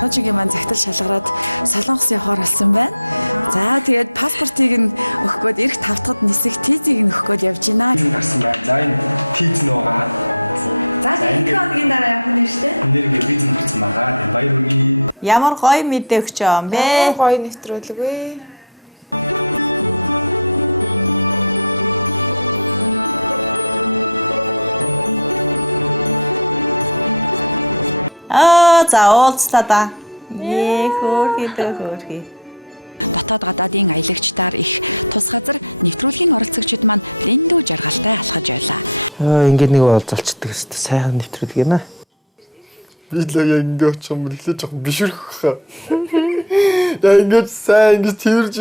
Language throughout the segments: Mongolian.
Нуужигийн маань захидал шалгараад Солонгос явахаар болсон байна. За тэгээд паспортыг нь өгөх гээд эрх тавтахад нисэх тийзийг нь өгөх гээд явж байна. Гарсан байна. За энэ тийз нуугаа. За энэ хоногийн дараа явах нь шүү дээ. Энерги бизнес гарсан байгаа. Баяр хүргэе. Ямар гоё мэдээ өгч байгаа юм бэ? Гоё нэвтрүүлгүй. За уулзлаа да. Хөөрхий. Дотоод гадаадын аялагчдаар их тус газар нэвтрүүлгийн оролцогчид маань дэндүү жаргалтай алхаж байлаа. Ингээд нэг уулзалцдаг хэвээр сайхан нэвтрүүлэг гэнэ. Би л яг ингээд очих юм хэлээ жоохон бишрэх хаа. Яа ингээд сайн ингээд тэрж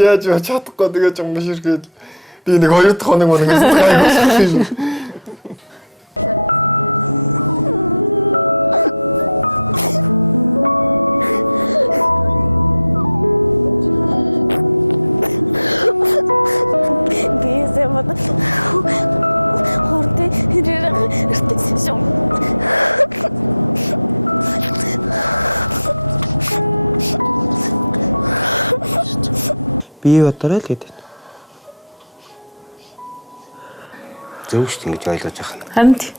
яаж чадахгүй тэгээ жоохон бишрэхэд би нэг 2 дахь хоног маань ингээд гайгүй. Би бодорой л гэдэг. Зөв шүү ингэж ойлгож байгаа. Хамт.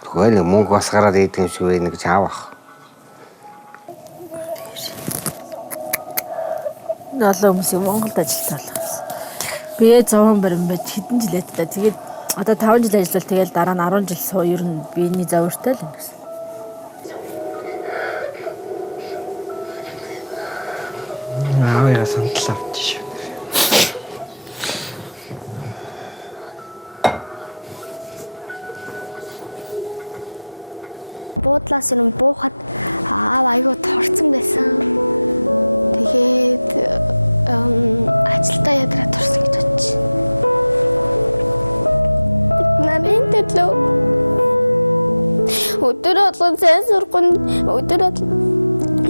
Тэгвэл мөнгө бас гараад ийдэг юм шиг байна гэж аавах. Олон хүмүүс Монголд ажилладаг болсон. Би 100 барин байж хэдэн жил ажиллаа. Тэгээд одоо 5 жил ажиллавал тэгэл дараа нь 10 жил суу ер нь биений завуртай л юм гэсэн. Аавыгаа сандлаа авчих шүү. Буудлаас юм буухад аав айгуу торцсон байсан. Тэгээд ажилдаа ядраа торсон гэж бодчих. Нарийн төлөө өдөр болгон сайн сурган өдөр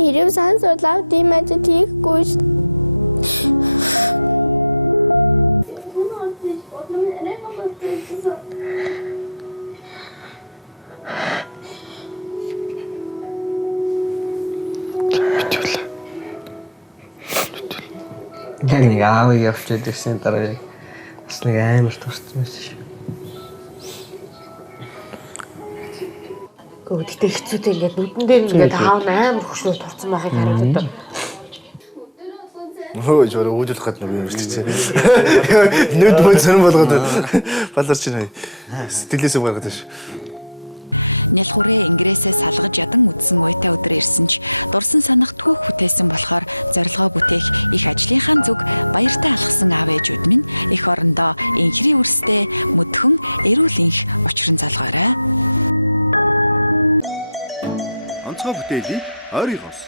ирэв сайн сурлаа тийм ажил хийхгүй шүү. Яг аавыг явуулж ирсэн дараа бас нэг амар турсан байсан шүү. Гэхдээ хэцүүтэй ингээд нүдэн дээр ингээд аав амар хөшөө турсан байхыг харагдаад. Хөөе жоо өөжлөх гэдэг юм шүү дээ. Нүд мөн сонирн болгоод баларч байна. Сэтгэлээсээ гаргаад байна шүү. Нялхурээ ингээрээсээ салгаж ядан үдсэн уйтай өдөр ирсэн ч дурсан санах түүх бүтээсэн болохоор зорилгоо бүтээх их ажлынхаа зүг баяртай алхсан аав ээжүүд минь эх орондоо инхрийн үрстэй мөдхөн эрүүл энх учран залгаарай. Онцгой бүтээлийг ойрын хос